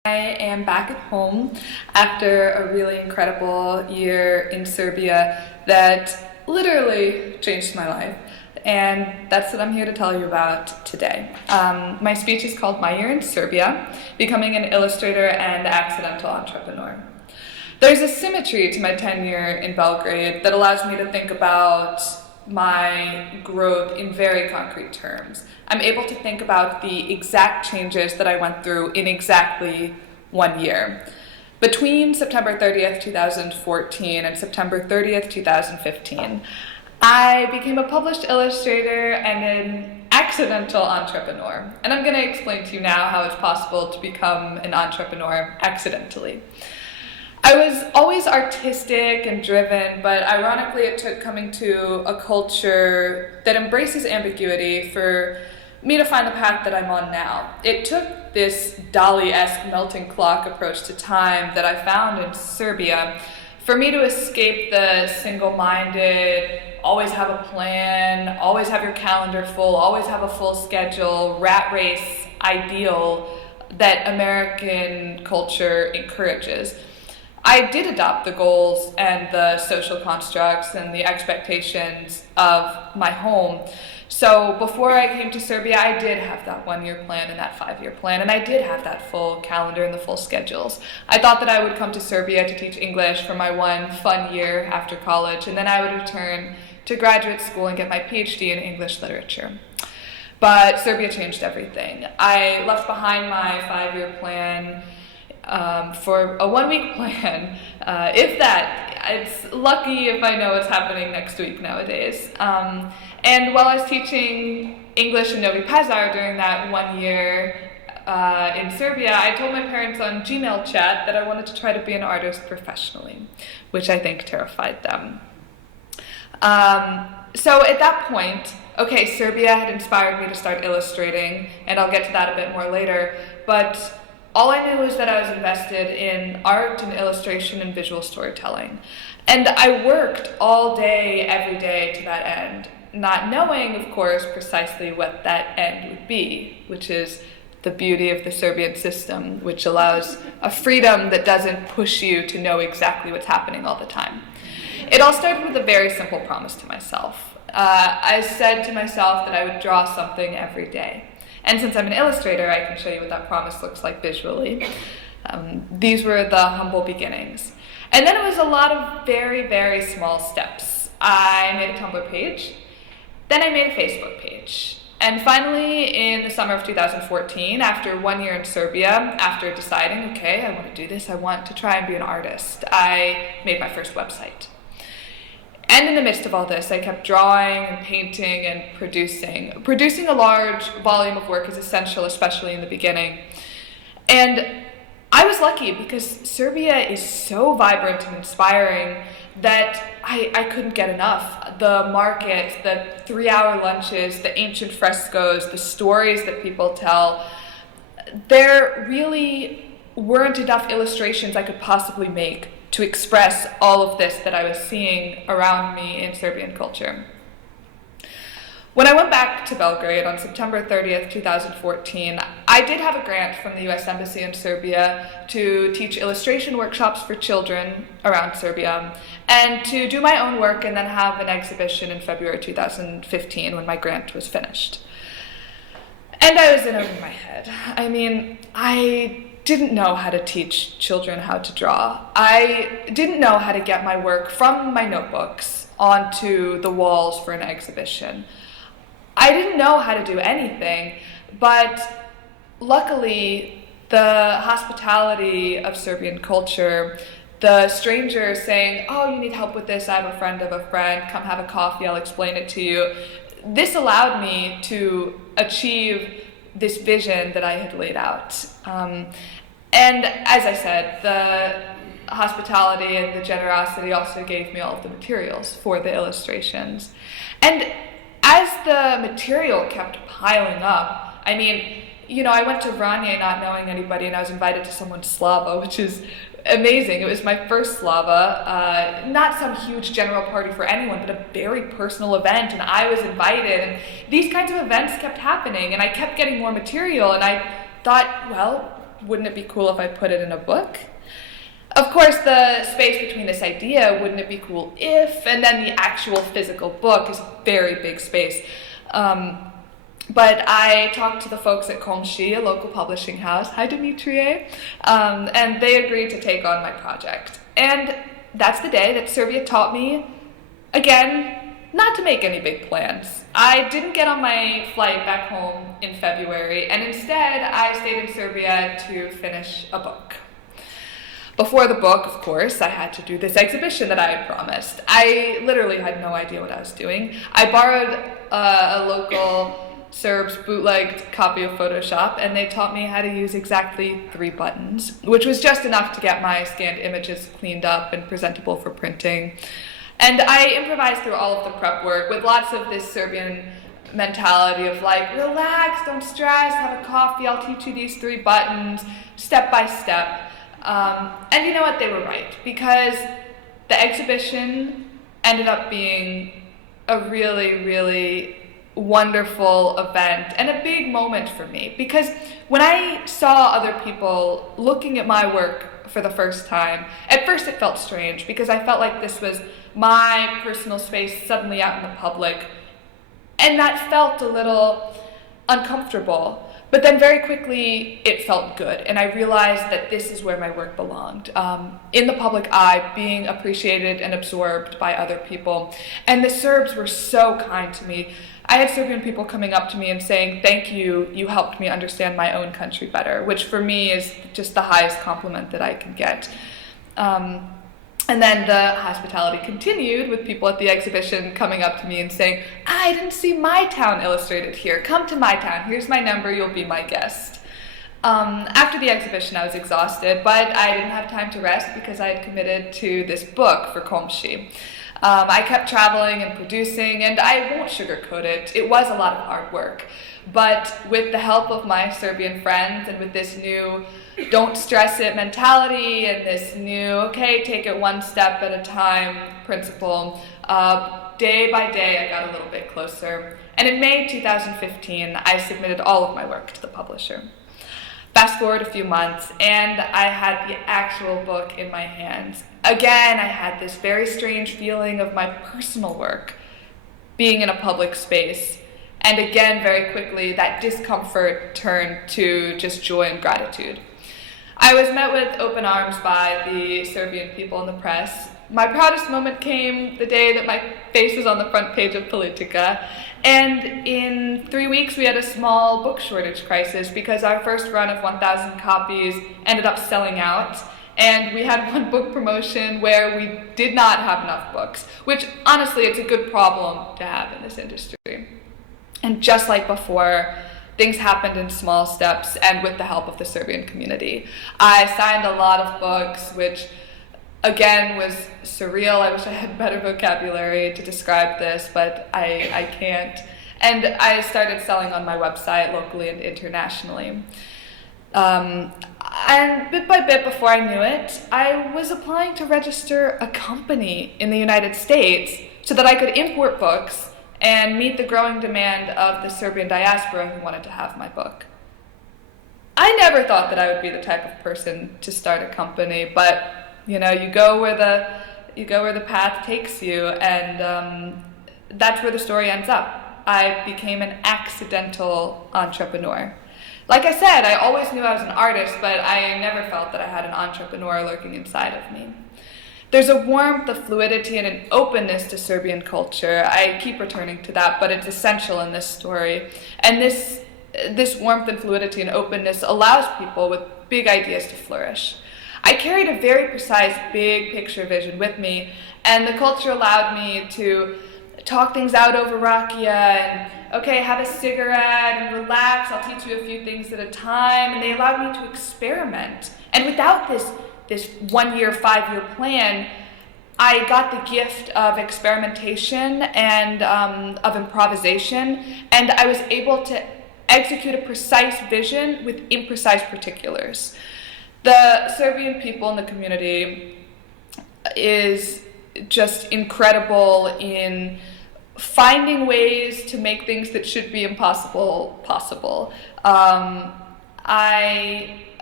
I am back at home after a really incredible year in Serbia that literally changed my life. And that's what I'm here to tell you about today. My speech is called My Year in Serbia, Becoming an Illustrator and Accidental Entrepreneur. There's a symmetry to my tenure in Belgrade that allows me to think about my growth in very concrete terms. I'm able to think about the exact changes that I went through in exactly 1 year. Between September 30th, 2014 and September 30th, 2015, I became a published illustrator and an accidental entrepreneur. And I'm going to explain to you now how it's possible to become an entrepreneur accidentally. I was always artistic and driven, but ironically it took coming to a culture that embraces ambiguity for me to find the path that I'm on now. It took this Dali-esque melting clock approach to time that I found in Serbia for me to escape the single-minded, always have a plan, always have your calendar full, always have a full schedule, rat race ideal that American culture encourages. I did adopt the goals and the social constructs and the expectations of my home. So before I came to Serbia, I did have that 1-year plan and that 5-year plan, and I did have that full calendar and the full schedules. I thought that I would come to Serbia to teach English for my one fun year after college, and then I would return to graduate school and get my PhD in English literature. But Serbia changed everything. I left behind my 5-year plan for a 1-week plan, if that. It's lucky if I know what's happening next week nowadays. And while I was teaching English in Novi Pazar during that 1 year in Serbia, I told my parents on Gmail chat that I wanted to try to be an artist professionally, which I think terrified them. So at that point, okay, Serbia had inspired me to start illustrating, and I'll get to that a bit more later, but all I knew was that I was invested in art and illustration and visual storytelling. And I worked all day, every day to that end, not knowing, of course, precisely what that end would be, which is the beauty of the Serbian system, which allows a freedom that doesn't push you to know exactly what's happening all the time. It all started with a very simple promise to myself. I said to myself that I would draw something every day. And since I'm an illustrator, I can show you what that promise looks like visually. These were the humble beginnings. And then it was a lot of very, very small steps. I made a Tumblr page, then I made a Facebook page. And finally, in the summer of 2014, after 1 year in Serbia, after deciding, okay, I want to do this, I want to try and be an artist, I made my first website. And in the midst of all this, I kept drawing and painting and producing. Producing a large volume of work is essential, especially in the beginning. And I was lucky because Serbia is so vibrant and inspiring that I couldn't get enough. The markets, the 3-hour lunches, the ancient frescoes, the stories that people tell, there really weren't enough illustrations I could possibly make to express all of this that I was seeing around me in Serbian culture. When I went back to Belgrade on September 30th, 2014, I did have a grant from the US Embassy in Serbia to teach illustration workshops for children around Serbia and to do my own work and then have an exhibition in February 2015 when my grant was finished. And I was in over my head. I mean, I didn't know how to teach children how to draw. I didn't know how to get my work from my notebooks onto the walls for an exhibition. I didn't know how to do anything, but luckily the hospitality of Serbian culture, the stranger saying, oh, you need help with this, I have a friend of a friend, come have a coffee, I'll explain it to you. This allowed me to achieve this vision that I had laid out. And as I said, the hospitality and the generosity also gave me all of the materials for the illustrations. And as the material kept piling up, I mean, you know, I went to Vranje not knowing anybody and I was invited to someone's Slava, which is amazing. It was my first Slava, not some huge general party for anyone, but a very personal event, and I was invited, and these kinds of events kept happening, and I kept getting more material, and I thought, well, wouldn't it be cool if I put it in a book? Of course, the space between this idea, wouldn't it be cool if, and then the actual physical book is a very big space. But I talked to the folks at Komshi, a local publishing house, hi Dimitrie, and they agreed to take on my project. And that's the day that Serbia taught me, again, not to make any big plans. I didn't get on my flight back home in February, and instead I stayed in Serbia to finish a book. Before the book, of course, I had to do this exhibition that I had promised. I literally had no idea what I was doing. I borrowed a local Serb's bootlegged copy of Photoshop, and they taught me how to use exactly 3 buttons, which was just enough to get my scanned images cleaned up and presentable for printing. And I improvised through all of the prep work with lots of this Serbian mentality of like, relax, don't stress, have a coffee, I'll teach you these 3 buttons, step by step. And you know what, they were right, because the exhibition ended up being a really, really wonderful event and a big moment for me, because when I saw other people looking at my work for the first time, at first it felt strange because I felt like this was my personal space suddenly out in the public, and that felt a little uncomfortable. But then very quickly it felt good, and I realized that this is where my work belonged, in the public eye, being appreciated and absorbed by other people. And the Serbs were so kind to me. I had Serbian people coming up to me and saying, thank you, you helped me understand my own country better, which for me is just the highest compliment that I can get. And then the hospitality continued with people at the exhibition coming up to me and saying, I didn't see my town illustrated here. Come to my town. Here's my number. You'll be my guest. After the exhibition, I was exhausted, but I didn't have time to rest because I had committed to this book for Komshi. I kept traveling and producing, and I won't sugarcoat it. It was a lot of hard work. But with the help of my Serbian friends and with this new don't stress it mentality and this new, okay, take it one step at a time principle, day by day I got a little bit closer. And in May 2015, I submitted all of my work to the publisher. Fast forward a few months, and I had the actual book in my hands. Again, I had this very strange feeling of my personal work being in a public space. And again, very quickly, that discomfort turned to just joy and gratitude. I was met with open arms by the Serbian people in the press. My proudest moment came the day that my face was on the front page of Politica. And in 3 weeks, we had a small book shortage crisis because our first run of 1,000 copies ended up selling out. And we had one book promotion where we did not have enough books, which honestly, it's a good problem to have in this industry. And just like before, things happened in small steps and with the help of the Serbian community. I signed a lot of books, which again was surreal. I wish I had better vocabulary to describe this, but I can't. And I started selling on my website locally and internationally. And bit by bit, before I knew it, I was applying to register a company in the United States so that I could import books and meet the growing demand of the Serbian diaspora who wanted to have my book. I never thought that I would be the type of person to start a company, but you know, you go where the path takes you, and that's where the story ends up. I became an accidental entrepreneur. Like I said, I always knew I was an artist, but I never felt that I had an entrepreneur lurking inside of me. There's a warmth, a fluidity, and an openness to Serbian culture. I keep returning to that, but it's essential in this story. And this warmth and fluidity and openness allows people with big ideas to flourish. I carried a very precise, big picture vision with me, and the culture allowed me to talk things out over rakia and, okay, have a cigarette and relax, I'll teach you a few things at a time, and they allowed me to experiment. And without this 1 year, 5 year plan, I got the gift of experimentation and of improvisation, and I was able to execute a precise vision with imprecise particulars. The Serbian people in the community is just incredible in finding ways to make things that should be impossible possible. I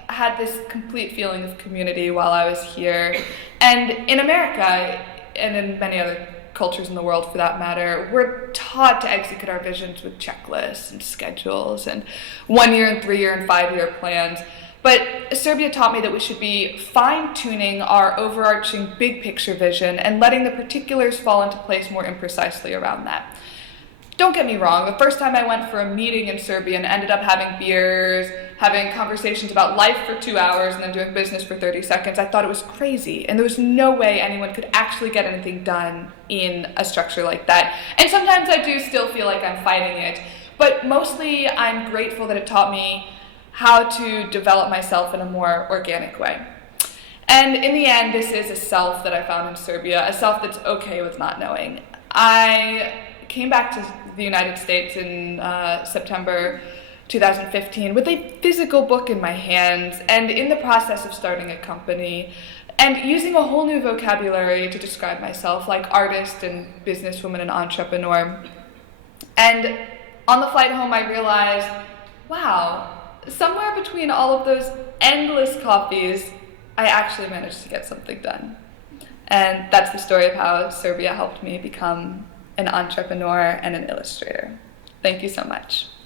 had this complete feeling of community while I was here. And in America, and in many other cultures in the world for that matter, we're taught to execute our visions with checklists and schedules and 1 year and 3 year and 5 year plans. But Serbia taught me that we should be fine-tuning our overarching big picture vision and letting the particulars fall into place more imprecisely around that. Don't get me wrong, the first time I went for a meeting in Serbia and ended up having beers, having conversations about life for 2 hours and then doing business for 30 seconds, I thought it was crazy. And there was no way anyone could actually get anything done in a structure like that. And sometimes I do still feel like I'm fighting it. But mostly I'm grateful that it taught me how to develop myself in a more organic way. And in the end, this is a self that I found in Serbia, a self that's okay with not knowing. I came back to the United States in September 2015 with a physical book in my hands and in the process of starting a company and using a whole new vocabulary to describe myself, like artist and businesswoman and entrepreneur. And on the flight home, I realized, wow, somewhere between all of those endless coffees, I actually managed to get something done. And that's the story of how Serbia helped me become an entrepreneur and an illustrator. Thank you so much.